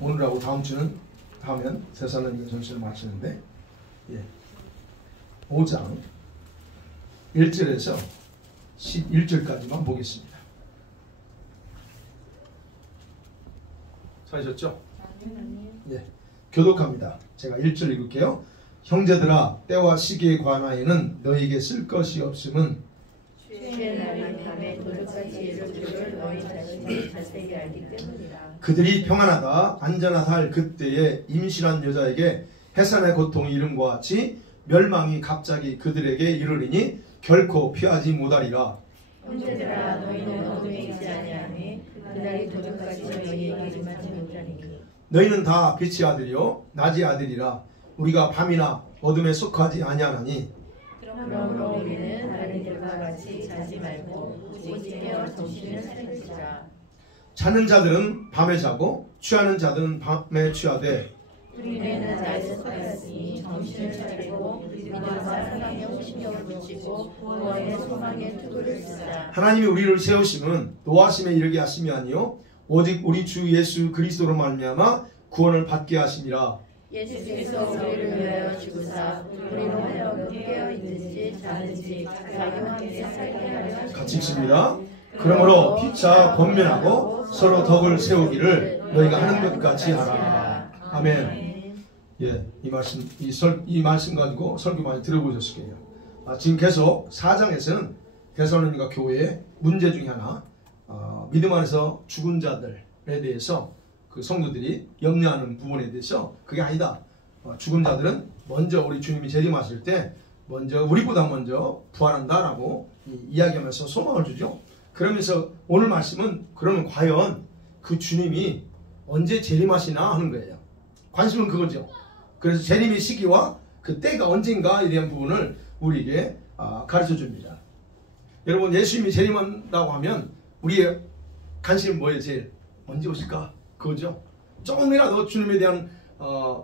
오늘하고 다음 주는 하면 데살로니가 전서를 마치는데 5장 1절에서 11절까지만 보겠습니다. 찾으셨죠? 예, 교독합니다. 제가 1절 읽을게요. 형제들아, 때와 시기에 관하여는 너희에게 쓸 것이 없음은 주의 날이 밤에 도둑같이 이룰 줄을 너희 자신이 자세히 알기 때문이라. 그들이 평안하다 안전하다 할 그때에 임신한 여자에게 해산의 고통이 이름과 같이 멸망이 갑자기 그들에게 이르리니 결코 피하지 못하리라. 형제들아, 너희는 어둠에 있지 아니하니 그날이 도둑같이 너희에게 임하지 못하리니. 너희는 다 빛의 아들이요 낮의 아들이라. 우리가 밤이나 어둠에 속하지 아니하나니. 그러므로 우리는 다른 이들과 같이 자지 말고 오직 깨어 정신을 차리자. 자는 자들은 밤에 자고 취하는 자들은 밤에 취하되 우리는 낮에 속하였으니 정신을 차리고 믿음과 사랑에 호심력을 붙이고 구원의 소망에 투구를 쓰자. 하나님이 우리를 세우심은 노하심에 이르게 하심이 아니요 오직 우리 주 예수 그리스도로 말미암아 구원을 받게 하심이라. 예수께서 우리를 위하여 죽으사 우리로 하여금 깨어있든지 자든지 자유하게 살게 하려 하시니라. 같이 읽습니다. 그러므로 피차 권면하고 서로 덕을 세우기를 너희가 하는 것 같이 하라. 아멘. 예, 이 말씀 가지고 설교 많이 들어보셨을 거예요. 지금 계속 4장에서는 데살로니가 교회의 문제 중에 하나, 믿음 안에서 죽은 자들에 대해서 그 성도들이 염려하는 부분에 대해서 그게 아니다. 죽은 자들은 먼저 우리 주님이 재림하실 때 먼저 우리보다 먼저 부활한다라고 이야기하면서 소망을 주죠. 그러면서 오늘 말씀은 그러면 과연 그 주님이 언제 재림하시나 하는 거예요. 관심은 그거죠. 그래서 재림의 시기와 그 때가 언젠가에 대한 부분을 우리에게 가르쳐 줍니다. 여러분, 예수님이 재림한다고 하면 우리의 관심은 뭐예요? 제일 언제 오실까? 그거죠. 조금이라도 주님에 대한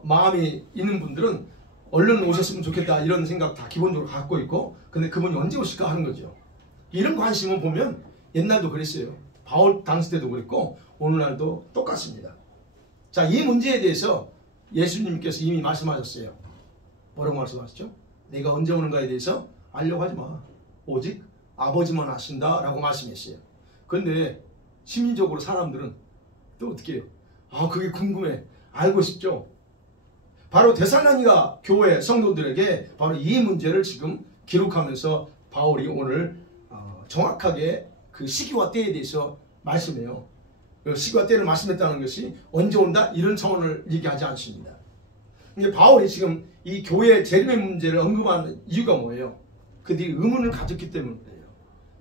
마음이 있는 분들은 얼른 오셨으면 좋겠다 이런 생각 다 기본적으로 갖고 있고, 근데 그분이 언제 오실까 하는 거죠. 이런 관심을 보면 옛날도 그랬어요. 바울 당시 때도 그랬고 오늘날도 똑같습니다. 자, 이 문제에 대해서 예수님께서 이미 말씀하셨어요. 뭐라고 말씀하셨죠? 내가 언제 오는가에 대해서 알려고 하지 마. 오직 아버지만 아신다 라고 말씀했어요. 그런데 심리적으로 사람들은 또 어떻게 해요? 그게 궁금해. 알고 싶죠? 바로 데살로니가 교회 성도들에게 바로 이 문제를 지금 기록하면서 바울이 오늘 정확하게 그 시기와 때에 대해서 말씀해요. 시기와 때를 말씀했다는 것이 언제 온다? 이런 차원을 얘기하지 않습니다. 근데 바울이 지금 이 교회의 재림의 문제를 언급하는 이유가 뭐예요? 그들이 의문을 가졌기 때문이에요.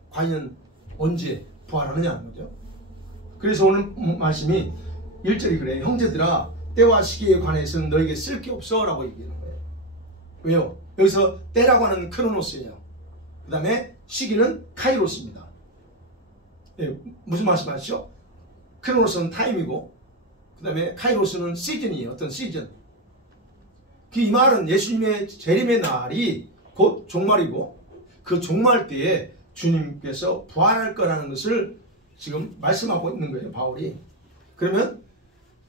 과연 언제 부활하느냐는 거죠. 그래서 오늘 말씀이 1절이 그래요. 형제들아, 때와 시기에 관해서는 너에게 쓸 게 없어 라고 얘기하는 거예요. 왜요? 여기서 때라고 하는 크로노스예요. 그 다음에 시기는 카이로스입니다. 예, 무슨 말씀하시죠? 크로노스는 타임이고 그 다음에 카이로스는 시즌이에요. 어떤 시즌. 이 말은 예수님의 재림의 날이 곧 종말이고 그 종말 때에 주님께서 부활할 거라는 것을 지금 말씀하고 있는 거예요. 바울이. 그러면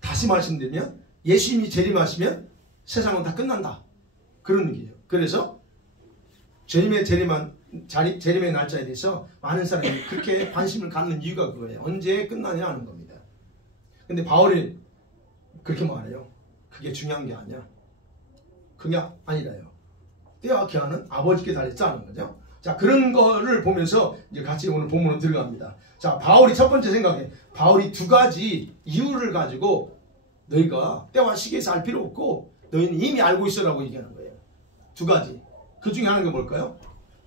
다시 말씀드리면 예수님이 재림하시면 세상은 다 끝난다. 그런 얘기예요. 그래서 재림의 날짜에 대해서 많은 사람이 그렇게 관심을 갖는 이유가 그거예요. 언제 끝나냐 하는 겁니다. 근데 바울이 그렇게 말해요. 그게 중요한 게 아니야. 그게 아니라요. 때와 기한은 아버지께 달렸자는 거죠. 자, 그런 거를 보면서 이제 같이 오늘 본문으로 들어갑니다. 자, 바울이 첫 번째 생각해. 바울이 두 가지 이유를 가지고 너희가 때와 시기에서 알 필요 없고 너희는 이미 알고 있어라고 얘기하는 거예요. 두 가지. 그 중에 하나가 뭘까요?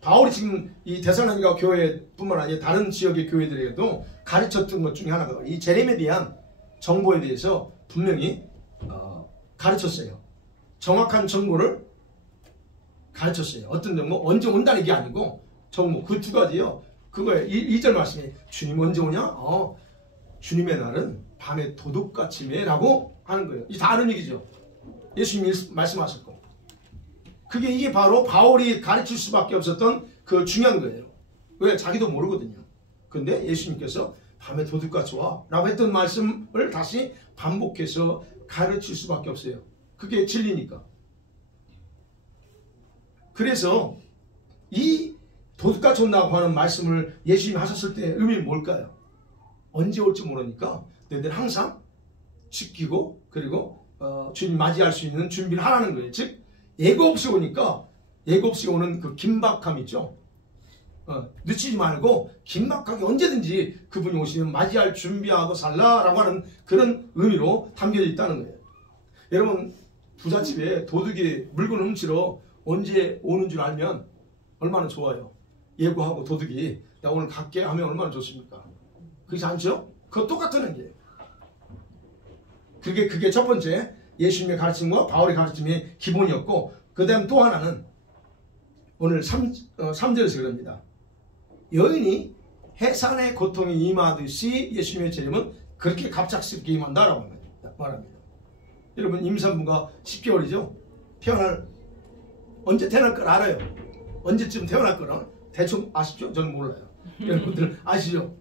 바울이 지금 이 데살로니가 교회뿐만 아니라 다른 지역의 교회들에게도 가르쳤던 것 중에 하나가 이 재림에 대한 정보에 대해서 분명히 가르쳤어요. 정확한 정보를 가르쳤어요. 어떤 정보? 언제 온다는 게 아니고 정보. 그 두 가지요. 그거예요. 2절 말씀에 주님 언제 오냐? 주님의 날은 밤에 도둑같이 매라고 하는 거예요. 이 다 아는 얘기죠. 예수님이 말씀하셨고. 이게 바로 바울이 가르칠 수밖에 없었던 그 중요한 거예요. 왜? 자기도 모르거든요. 근데 예수님께서 밤에 도둑같이 와 라고 했던 말씀을 다시 반복해서 가르칠 수밖에 없어요. 그게 진리니까. 그래서 이 도둑같이 온다고 하는 말씀을 예수님이 하셨을 때 의미는 뭘까요? 언제 올지 모르니까 너희들 항상 지키고 그리고 주님 맞이할 수 있는 준비를 하라는 거예요. 즉 예고 없이 오니까 예고 없이 오는 그 긴박함 있죠. 늦추지 말고 긴박하게 언제든지 그분이 오시면 맞이할 준비하고 살라라고 하는 그런 의미로 담겨져 있다는 거예요. 여러분 부잣집에 도둑이 물건 훔치러 언제 오는 줄 알면 얼마나 좋아요. 예고하고 도둑이 나 오늘 갈게 하면 얼마나 좋습니까? 그렇지 않죠? 그거 똑같은 얘기예요. 그게 첫 번째 예수님의 가르침과 바울의 가르침의 기본이었고, 그 다음 또 하나는 오늘 3절에서 그럽니다. 여인이 해산의 고통이 임하듯이 예수님의 재림은 그렇게 갑작스럽게 임한다라고 말합니다. 여러분 임산부가 10개월이죠. 언제 태어날 걸 알아요. 언제쯤 태어날 거는 대충 아시죠? 저는 몰라요. 여러분들 아시죠?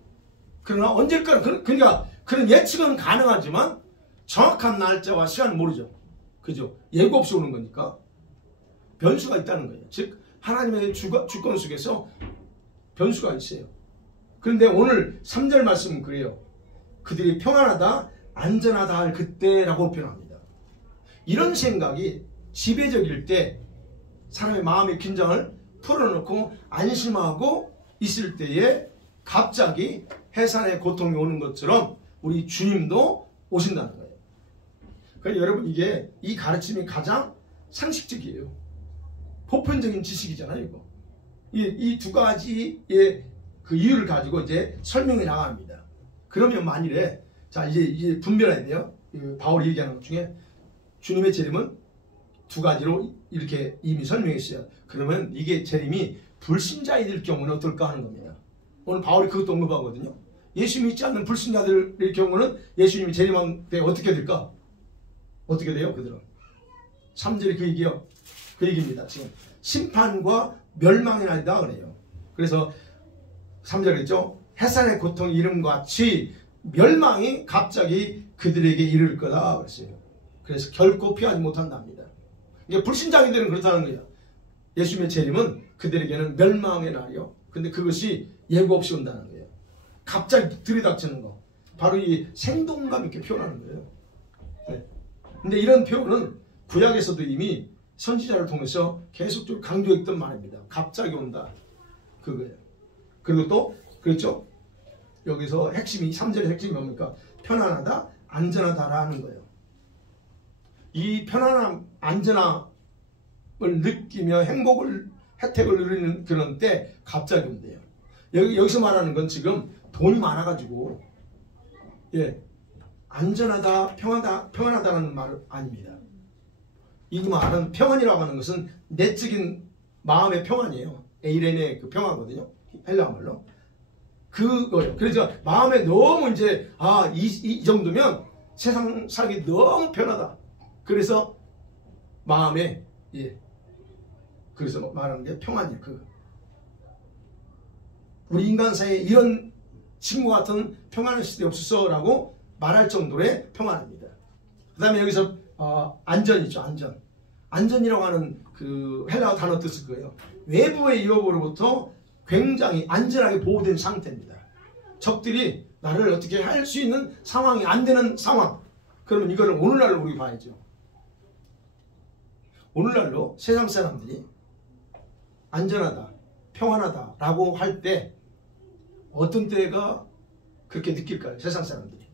그러나 언제일까? 그러니까 그런 예측은 가능하지만 정확한 날짜와 시간은 모르죠. 그죠? 예고 없이 오는 거니까 변수가 있다는 거예요. 즉 하나님의 주권 속에서 변수가 있어요. 그런데 오늘 3절 말씀은 그래요. 그들이 평안하다 안전하다 할 그때라고 표현합니다. 이런 생각이 지배적일 때 사람의 마음의 긴장을 풀어놓고 안심하고 있을 때에 갑자기 해산의 고통이 오는 것처럼 우리 주님도 오신다는 거예요. 그러니까 여러분 이 가르침이 가장 상식적이에요. 보편적인 지식이잖아요. 이거. 이 두 가지의 그 이유를 가지고 이제 설명해 나갑니다. 그러면 만일에 자 이제 분별해야 돼요. 바울이 얘기하는 것 중에 주님의 재림은 두 가지로 이렇게 이미 설명했어요. 그러면 이게 재림이 불신자이들 경우는 어떨까 하는 겁니다. 오늘 바울이 그것도 언급하거든요. 예수 믿지 않는 불신자들의 경우는 예수님이 재림할 때 어떻게 될까? 어떻게 돼요? 그들은 3절이 그 얘기입니다. 지금 심판과 멸망의 날이다 그래요. 그래서 3절에 있죠. 해산의 고통 이름같이 멸망이 갑자기 그들에게 이를 거다 그랬어요. 그래서 결코 피하지 못한답니다. 이게 불신자들은 그렇다는 거예요. 예수님의 재림은 그들에게는 멸망의 날이요. 근데 그것이 예고 없이 온다는 거예요. 갑자기 들이닥치는 거. 바로 이 생동감 있게 표현하는 거예요. 네. 근데 이런 표현은 구약에서도 이미 선지자를 통해서 계속적으로 강조했던 말입니다. 갑자기 온다. 그거예요. 그리고 또 그렇죠. 여기서 핵심이 3절의 핵심이 뭡니까? 편안하다, 안전하다라는 거예요. 이 편안함, 안전함을 느끼며 혜택을 누리는 그런 때 갑자기 온대요. 여기서 말하는 건 지금 돈이 많아가지고 안전하다, 평안하다는 말 아닙니다. 이 말은 평안이라고 하는 것은 내적인 마음의 평안이에요. 에이렌의 그 평화거든요. 헬라어 말로. 그거예요. 그래서 마음에 너무 이제 이 정도면 세상 살기 너무 편하다. 그래서 마음에 그래서 말하는 게 평안이에요. 우리 인간 사이에 이런 친구 같은 평안한 시대 없었어라고 말할 정도의 평안입니다. 그 다음에 여기서 안전이죠. 안전이라고 하는 그 헬라어 단어 뜻을 거예요. 외부의 위협으로부터 굉장히 안전하게 보호된 상태입니다. 적들이 나를 어떻게 할 수 있는 상황이 안 되는 상황. 그러면 이거를 오늘날로 우리 봐야죠. 오늘날로 세상 사람들이 안전하다, 평안하다 라고 할 때 어떤 때가 그렇게 느낄까요? 세상 사람들이.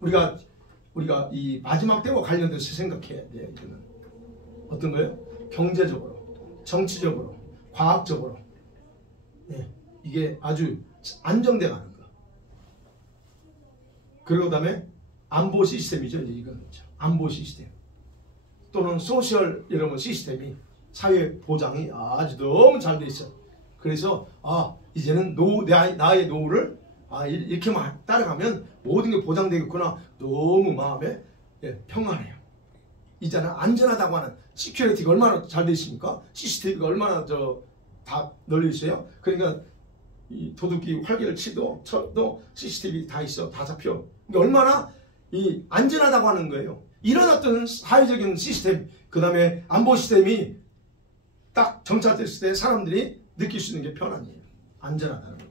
우리가 이 마지막 때와 관련돼서 생각해야 돼요. 이거는 어떤 거예요? 경제적으로, 정치적으로, 과학적으로 이게 아주 안정돼 가는 거. 그리고 그다음에 안보 시스템이죠. 이제 이건 안보 시스템 또는 소셜 여러분 시스템이 사회 보장이 아주 너무 잘 돼 있어. 그래서 이제는 나의 노후를 이렇게만 따라가면 모든 게 보장되겠구나. 너무 마음에 평안해요. 이제는 안전하다고 하는 시큐리티가 얼마나 잘 돼 있습니까? 시스템이 얼마나 다 널려 있어요. 그러니까 이 도둑이 활개를 쳐도 CCTV 다 있어. 다 잡혀. 얼마나 이 안전하다고 하는 거예요. 이런 어떤 사회적인 시스템, 그 다음에 안보 시스템이 딱 정착됐을 때 사람들이 느낄 수 있는 게 편안해요. 안전하다는 거.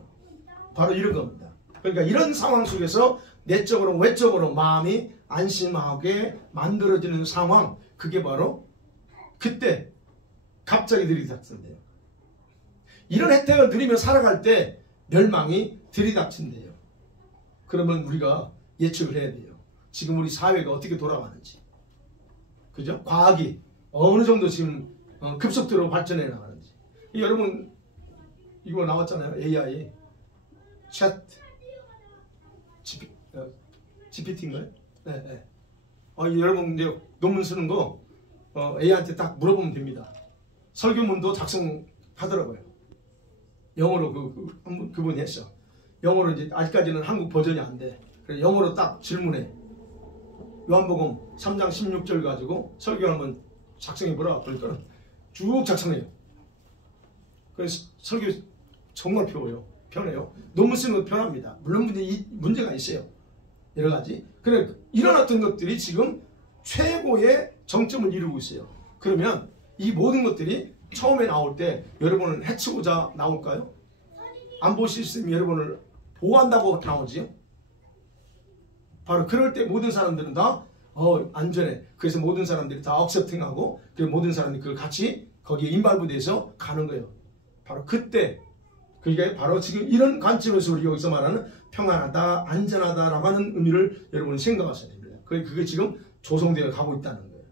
바로 이런 겁니다. 그러니까 이런 상황 속에서 내적으로 외적으로 마음이 안심하게 만들어지는 상황, 그게 바로 그때 갑자기 들이닥친대요. 이런 혜택을 누리며 살아갈 때 멸망이 들이닥친대요. 그러면 우리가 예측을 해야 돼요. 지금 우리 사회가 어떻게 돌아가는지. 그죠? 과학이 어느 정도 지금 급속도로 발전해 나가는지. 여러분 이거 나왔잖아요. AI 챗 GPT인가요? 네, 네. 여러분 이제 논문 쓰는 거 AI한테 딱 물어보면 됩니다. 설교문도 작성하더라고요. 영어로 그분이 했어. 영어로 이제 아직까지는 한국 버전이 안 돼. 그래서 영어로 딱 질문해. 요한복음 3장 16절 가지고 설교 한번 작성해 보라. 그러니까 쭉 작성해요. 그래서 설교 정말 편해요. 논문 쓰는 것도 편합니다. 물론 문제가 있어요. 여러 가지. 그래 이런 어떤 것들이 지금 최고의 정점을 이루고 있어요. 그러면 이 모든 것들이 처음에 나올 때 여러분을 해치고자 나올까요? 안보 시스템이 여러분을 보호한다고 나오지요? 바로 그럴 때 모든 사람들은 다 안전해. 그래서 모든 사람들이 다 억셉팅하고 그리고 모든 사람들이 그걸 같이 거기에 인발부돼서 가는 거예요. 바로 그때 그게 바로 지금 이런 관점에서 우리 여기서 말하는 평안하다, 안전하다라고 하는 의미를 여러분이 생각하셔야 됩니다. 그게 지금 조성되어 가고 있다는 거예요.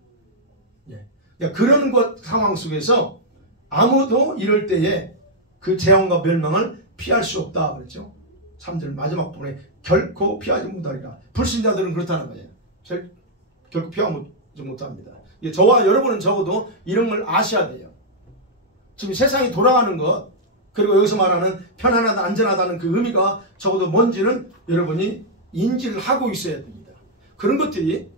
예. 그런 상황 속에서 아무도 이럴 때에 그 재앙과 멸망을 피할 수 없다 그랬죠. 3절 마지막 부분에 결코 피하지 못하리라. 불신자들은 그렇다는 거예요. 결코 피하지 못합니다. 저와 여러분은 적어도 이런 걸 아셔야 돼요. 지금 세상이 돌아가는 것, 그리고 여기서 말하는 편안하다, 안전하다는 그 의미가 적어도 뭔지는 여러분이 인지를 하고 있어야 됩니다. 그런 것들이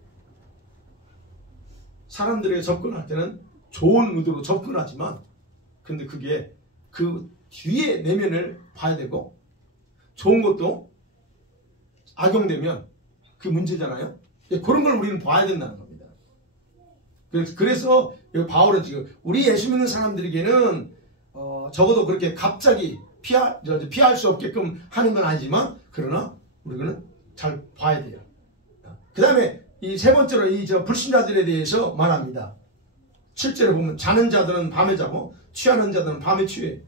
사람들에게 접근할 때는 좋은 의도로 접근하지만 근데 그게 그 뒤에 내면을 봐야 되고 좋은 것도 악용되면 그 문제잖아요. 그런 걸 우리는 봐야 된다는 겁니다. 그래서 바울은 지금 우리 예수 믿는 사람들에게는 적어도 그렇게 갑자기 피할 수 없게끔 하는 건 아니지만 그러나 우리는 잘 봐야 돼요. 그 다음에 이 세 번째로 불신자들에 대해서 말합니다. 7절에 보면 자는 자들은 밤에 자고 취하는 자들은 밤에 취해.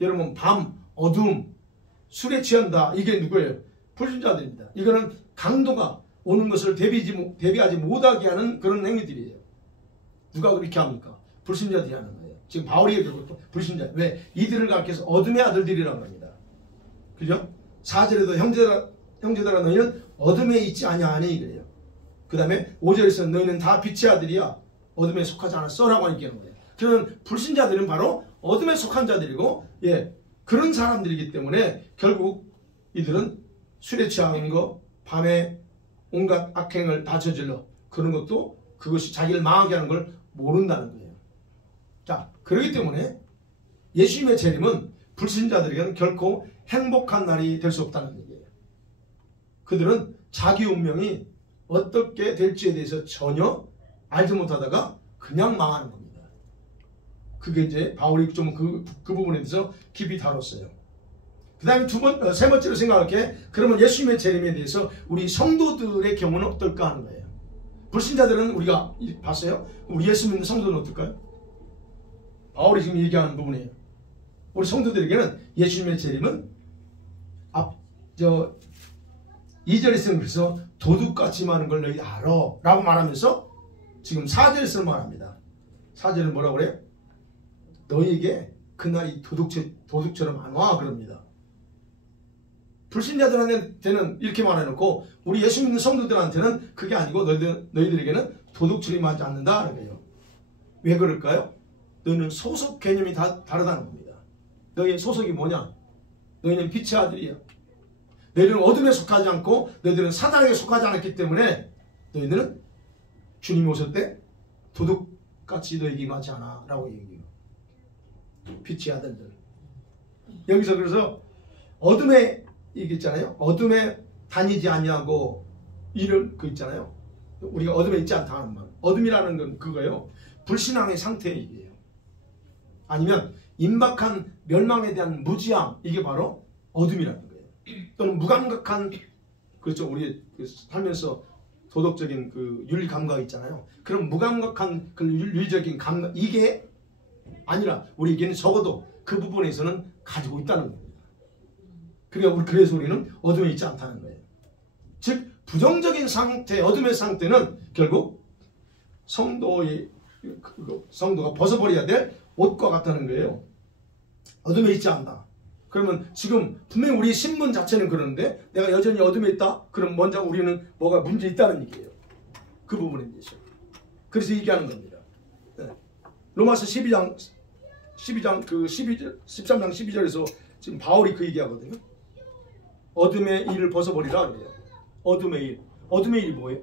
여러분 밤, 어둠, 술에 취한다. 이게 누구예요? 불신자들입니다. 이거는 강도가 오는 것을 대비하지 못하게 하는 그런 행위들이에요. 누가 그렇게 합니까? 불신자들이 하는 거예요. 지금 바울이 얘기하고 불신자. 왜? 이들을 가리켜서 어둠의 아들들이라고 합니다. 그죠? 4절에도 형제들아 너희는 어둠에 있지 아니하니 그래요. 그 다음에 5절에서 너희는 다 빛의 아들이야. 어둠에 속하지 않았어 라고 얘기하는 거예요. 그런 불신자들은 바로 어둠에 속한 자들이고 그런 사람들이기 때문에 결국 이들은 술에 취한 거, 밤에 온갖 악행을 다 저질러 그런 것도 그것이 자기를 망하게 하는 걸 모른다는 거예요. 자, 그렇기 때문에 예수님의 재림은 불신자들에게는 결코 행복한 날이 될 수 없다는 얘기예요. 그들은 자기 운명이 어떻게 될지에 대해서 전혀 알지 못하다가 그냥 망하는 겁니다. 그게 이제 바울이 좀 그 부분에 대해서 깊이 다뤘어요. 그 다음에 세 번째로 생각할게. 그러면 예수님의 재림에 대해서 우리 성도들의 경우는 어떨까 하는 거예요. 불신자들은 우리가 봤어요. 우리 예수 믿는 성도는 어떨까요? 바울이 지금 얘기하는 부분이에요. 우리 성도들에게는 예수님의 재림은 2절에서는 그래서 도둑같이 많은 걸 너희 알아 라고 말하면서 지금 4절에서 말합니다. 4절은 뭐라고 그래요? 너희에게 그날이 도둑처럼 안 와 그럽니다. 불신자들한테는 이렇게 말해놓고 우리 예수 믿는 성도들한테는 그게 아니고 너희들에게는 도둑처럼 하지 않는다 그래요. 왜 그럴까요? 너희는 소속 개념이 다르다는 겁니다. 너희의 소속이 뭐냐? 너희는 빛의 아들이야. 너희들은 어둠에 속하지 않고 너희들은 사단에게 속하지 않았기 때문에 너희들은 주님이 오실 때 도둑같이 너희에게 임하지 않아 라고 얘기해요. 빛의 아들들. 여기서 그래서 어둠에 이게 있잖아요. 어둠에 다니지 아니하고 이런 그 있잖아요. 우리가 어둠에 있지 않다 하는 말. 어둠이라는 건 그거예요. 불신앙의 상태 얘기예요. 아니면 임박한 멸망에 대한 무지함, 이게 바로 어둠이라는 거예요. 또는 무감각한, 그렇죠. 우리 살면서 도덕적인 그 윤리 감각 있잖아요. 그런 무감각한 그 윤리적인 감각, 이게 아니라 우리에게는 적어도 그 부분에서는 가지고 있다는 겁니다. 그러니까 그래서 우리는 어둠에 있지 않다는 거예요. 즉 부정적인 상태, 어둠의 상태는 결국 성도가 벗어버려야 될 옷과 같다는 거예요. 어둠에 있지 않다. 그러면 지금 분명히 우리 신분 자체는 그러는데 내가 여전히 어둠에 있다? 그럼 먼저 우리는 뭐가 문제 있다는 얘기예요. 그 부분에 대해서. 그래서 얘기하는 겁니다. 네. 로마서 13장 12절에서 지금 바울이 그 얘기하거든요. 어둠의 일을 벗어버리라 그래요. 어둠의 일. 어둠의 일이 뭐예요?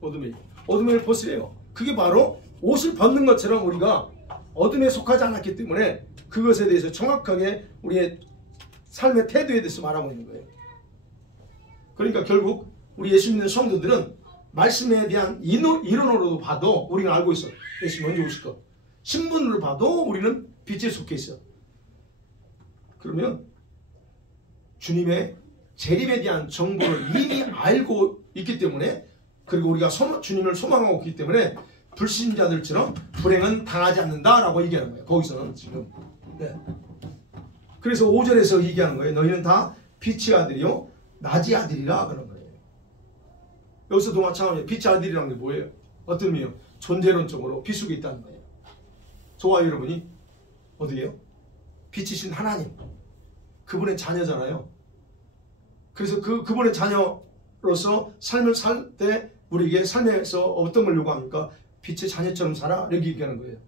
어둠의 일. 어둠의 일 벗으래요. 그게 바로 옷을 벗는 것처럼 우리가 어둠에 속하지 않았기 때문에 그것에 대해서 정확하게 우리의 삶의 태도에 대해서 말하고 있는 거예요. 그러니까 결국 우리 예수 믿는 성도들은 말씀에 대한 이론으로도 봐도 우리는 알고 있어. 예수 먼저 오실 것. 신분으로 봐도 우리는 빛에 속해 있어. 그러면 주님의 재림에 대한 정보를 이미 알고 있기 때문에, 그리고 우리가 주님을 소망하고 있기 때문에 불신자들처럼 불행은 당하지 않는다라고 얘기하는 거예요. 거기서는 지금. 네. 그래서 5절에서 얘기하는 거예요. 너희는 다 빛의 아들이요 낮의 아들이라 그런 거예요. 여기서도 마찬가지로 빛의 아들이라는 게 뭐예요? 어떤 의미요? 존재론적으로 빛 속에 있다는 거예요. 저와 여러분이 어디예요? 빛이신 하나님, 그분의 자녀잖아요. 그래서 그분의 자녀로서 삶을 살 때 우리에게 삶에서 어떤 걸 요구합니까? 빛의 자녀처럼 살아, 이렇게 얘기하는 거예요.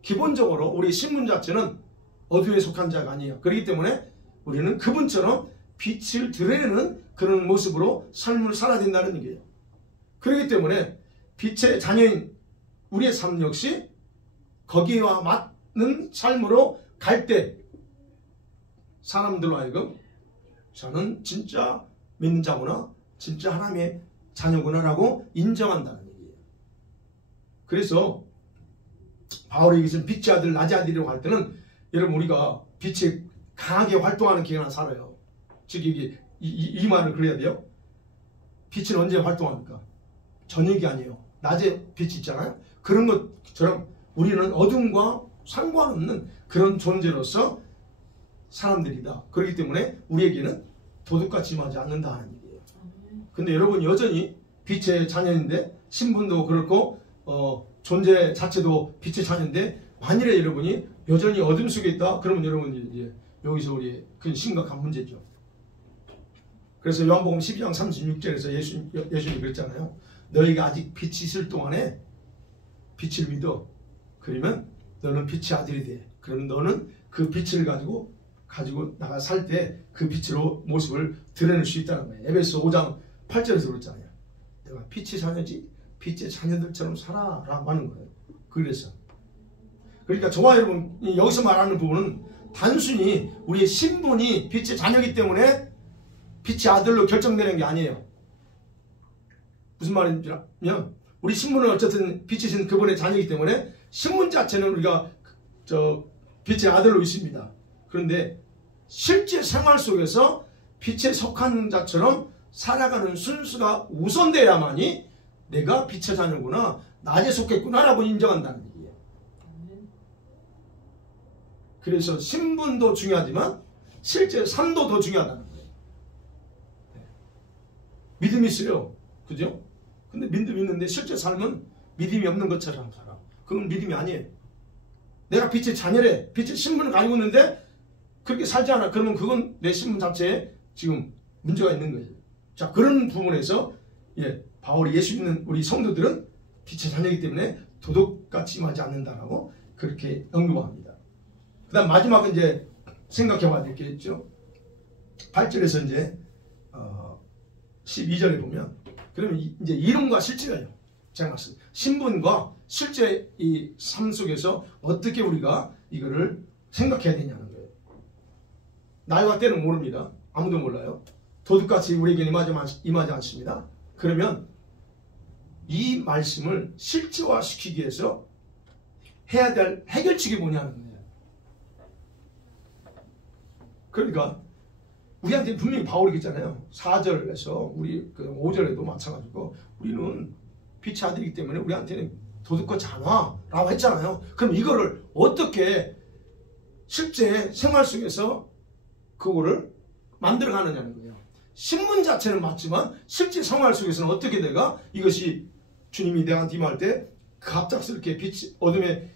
기본적으로 우리 신분 자체는 어둠에 속한 자가 아니에요. 그렇기 때문에 우리는 그분처럼 빛을 드러내는 그런 모습으로 삶을 살아야 된다는 얘기예요. 그렇기 때문에 빛의 자녀인 우리의 삶 역시 거기와 맞는 삶으로 갈 때 사람들로 하여금 저는 진짜 믿는 자구나, 진짜 하나님의 자녀구나 라고 인정한다는 얘기예요. 그래서 바울이 여기서 빛의 아들, 낮의 아들이라고 할 때는 여러분 우리가 빛에 강하게 활동하는 기간을 살아요. 즉 이게 이 말을 그래야 돼요. 빛은 언제 활동합니까? 저녁이 아니에요. 낮에 빛이 있잖아요. 그런 것처럼 우리는 어둠과 상관없는 그런 존재로서 사람들이다. 그렇기 때문에 우리에게는 도둑같이 임하지 않는다 하는 얘기예요. 근데 여러분 여전히 빛의 자녀인데, 신분도 그렇고 존재 자체도 빛의 자녀인데, 만일에 여러분이 여전히 어둠 속에 있다, 그러면 여러분이 이제 여기서 우리 그 심각한 문제죠. 그래서 요한복음 12장 36절에서 예수님이 그랬잖아요. 너희가 아직 빛이 있을 동안에 빛을 믿어. 그러면 너는 빛의 아들이 돼. 그러면 너는 그 빛을 가지고 나가 살 때 그 빛으로 모습을 드러낼 수 있다는 거예요. 에베소 5장 8절에서 그랬잖아요. 내가 빛의 자녀지, 빛의 자녀들처럼 살아라고 하는 거예요. 그래서 그러니까 저와 여러분이 여기서 말하는 부분은 단순히 우리의 신분이 빛의 자녀이기 때문에 빛의 아들로 결정되는 게 아니에요. 무슨 말이냐면 우리 신분은 어쨌든 빛이신 그분의 자녀이기 때문에 신분 자체는 우리가 빛의 아들로 있습니다. 그런데 실제 생활 속에서 빛에 속한 자처럼 살아가는 순수가 우선돼야만이 내가 빛의 자녀구나, 낮에 속했구나라고 인정한다는 얘기예요. 그래서 신분도 중요하지만 실제 삶도 더 중요하다는 거예요. 믿음이 있어요. 그죠? 근데 믿음이 있는데 실제 삶은 믿음이 없는 것처럼 살아. 그건 믿음이 아니에요. 내가 빛의 자녀래, 빛의 신분을 가지고 있는데 그렇게 살지 않아. 그러면 그건 내 신분 자체에 지금 문제가 있는 거예요. 자, 그런 부분에서 바울이 예수 믿는 우리 성도들은 빛의 자녀이기 때문에 도둑같이 임하지 않는다라고 그렇게 언급합니다. 그 다음 마지막은 이제 생각해 봐야 될 게 있죠. 8절에서 이제 12절에 보면, 그러면 이제 이론과 실제예요. 제가 말씀드린 신분과 실제 이 삶 속에서 어떻게 우리가 이거를 생각해야 되냐는 거예요. 날과 때는 모릅니다. 아무도 몰라요. 도둑같이 우리에게 임하지 않습니다. 그러면 이 말씀을 실제화시키기 위해서 해야 될 해결책이 뭐냐는 거예요. 그러니까 우리한테 분명히 바울이 있잖아요. 4절에서 우리 5절에도 마찬가지고 우리는 빛의 아들이기 때문에 우리한테는 도둑같이 안 와 라고 했잖아요. 그럼 이거를 어떻게 실제 생활 속에서 그거를 만들어가느냐는 거예요. 신문 자체는 맞지만 실제 생활 속에서는 어떻게 내가 이것이 주님이 내한테 임할 때 갑작스럽게 어둠에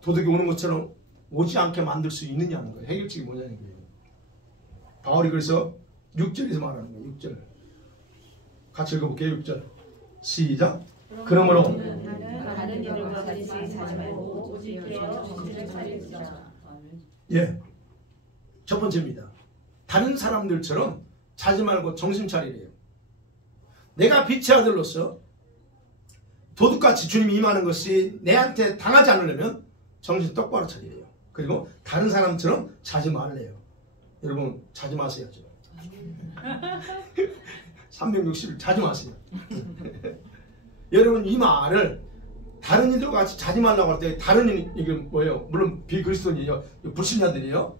도둑이 오는 것처럼 오지 않게 만들 수 있느냐는 거예요. 해결책이 뭐냐는 거예요. 바울이 그래서 6절에서 말하는 거예요. 6절 같이 읽어볼게요. 6절 시작. 그러므로 다른 여러분과 같이 자지 말고 오직 깨어 정신을 차리자. 예, 첫 번째입니다. 다른 사람들처럼 자지 말고 정신 차리래요. 내가 빛의 아들로서 도둑같이 주님이 임하는 것이 내한테 당하지 않으려면 정신 똑바로 차리래요. 그리고 다른 사람처럼 자지 말래요. 여러분 자지 마세요. 360일 자지 마세요. 여러분 이 말을 다른 이들과 같이 자지 말라고 할 때 다른 이게 뭐예요? 물론 비그리스도인이에요. 불신자들이에요.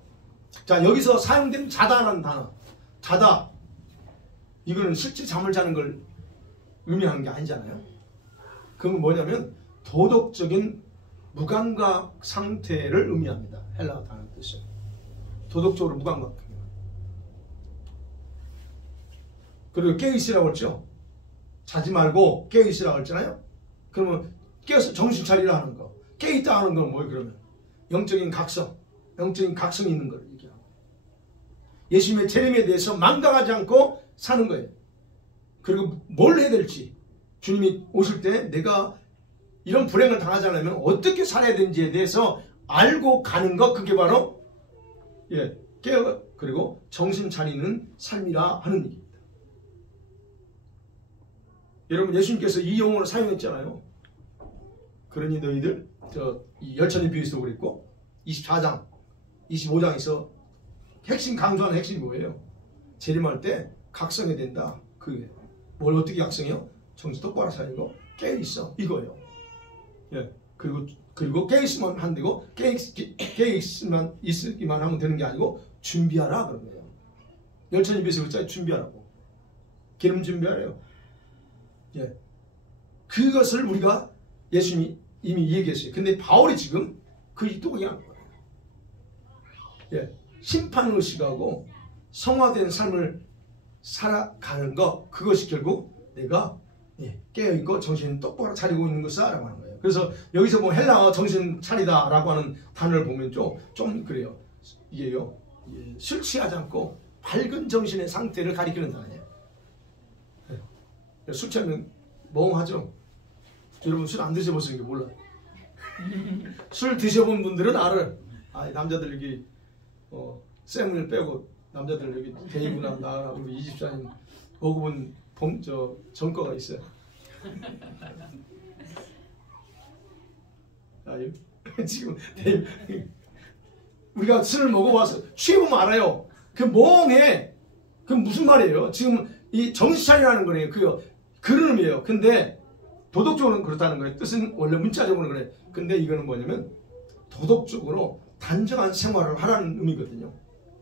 자, 여기서 사용된 자다라는 단어, 자다, 이거는 실제 잠을 자는 걸 의미하는 게 아니잖아요. 그건 뭐냐면 도덕적인 무감각 상태를 의미합니다. 헬라어 단어 뜻은 도덕적으로 무감각. 그리고 깨어있으라고 했죠. 자지 말고 깨어있으라고 했잖아요. 그러면 깨어서 정신 차리라 하는 거, 깨어있다 하는 건 뭐예요? 그러면 영적인 각성, 영적인 각성이 있는 걸 얘기하고 예수님의 재림에 대해서 망각하지 않고 사는 거예요. 그리고 뭘 해야 될지, 주님이 오실 때 내가 이런 불행을 당하지 않으면 어떻게 살아야 되는지에 대해서 알고 가는 것, 그게 바로 깨어 그리고 정신 차리는 삶이라 하는 얘기입니다. 여러분 예수님께서 이 용어를 사용했잖아요. 그러니 너희들 이 열천의 비유에서 그랬고 24장 25장에서 핵심 강조하는 핵심이 뭐예요? 재림할 때 각성해야 된다. 그게 뭘 어떻게 각성해요? 정신 똑바로 차리고 깨어있어, 이거예요. 예. 그리고 깨어있으면 안 되고 있기만 하면 되는 게 아니고 준비하라 그런 거예요. 열천의 비유에서 그랬잖아요. 준비하라고. 기름 준비하래요. 예. 그것을 우리가 예수님이 이미 얘기했어요. 근데 바울이 지금 그 이동이 하는 거예요. 예. 심판을 의식하고 성화된 삶을 살아가는 것, 그것이 결국 내가 깨어있고 정신 똑바로 차리고 있는 것을 라고 하는 거예요. 그래서 여기서 뭐 헬라어 정신 차리다 라고 하는 단어를 보면 좀 그래요. 이게요, 술 취하지 않고 밝은 정신의 상태를 가리키는 단어예요. 술 취하면 멍하죠. 여러분 술 안 드셔보시는 게 몰라요. 술 드셔본 분들은 알아요. 남자들 여기 쌤을 빼고 남자들 여기 데이브나 나나 우리 이 집사님 먹어본 전과가 있어요. 지금 우리가 술을 먹어봐서 취해보면 알아요. 그 멍해. 그 무슨 말이에요? 지금 이 정신 차리라는 거네요. 그런 의미예요. 근데 도덕적으로는 그렇다는 거예요. 뜻은 원래 문자적으로는 그래. 근데 이거는 뭐냐면 도덕적으로 단정한 생활을 하라는 의미거든요.